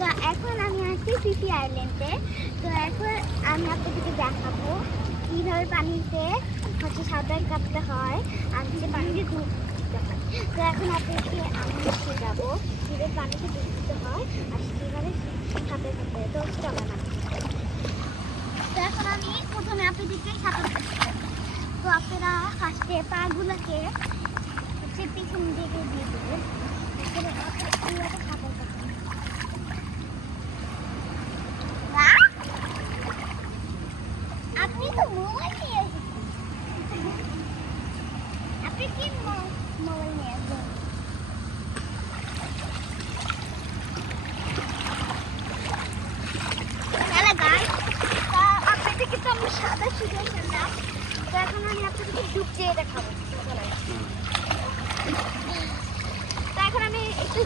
তো এখন আমি আছি ফিফি আইল্যান্ডে। তো এখন আমি আপনাদেরকে দেখাবো কীভাবে পানিতে হচ্ছে সাঁতার কাটতে হয় আর হচ্ছে পানিতে ডুব দিতে হয়। তো এখন আপনাদেরকে আমি শেখাবো কীভাবে পানিতে ডুব দিতে হয় আর কীভাবে সাঁতার কাটতে হয়। তো চলো না। তো এখন আমি প্রথমে আপনাদেরকে সাঁতার কাটতে হয়। তো আপনারা ফার্স্টে পাগুলোকে হচ্ছে পিছন দিকে দিয়ে দেবেন। আপনি তো মোবাইল নিয়ে এসেছেন। আপনি কি মোবাইল নিয়ে আসবেন? হ্যালো গাইস, আপনাদেরকে তো আমি সাঁতার শিখিয়ে ফেললাম। তো এখন আমি আপনাদেরকে ডুব দিয়ে দেখাবো। তো এখন আমি একটু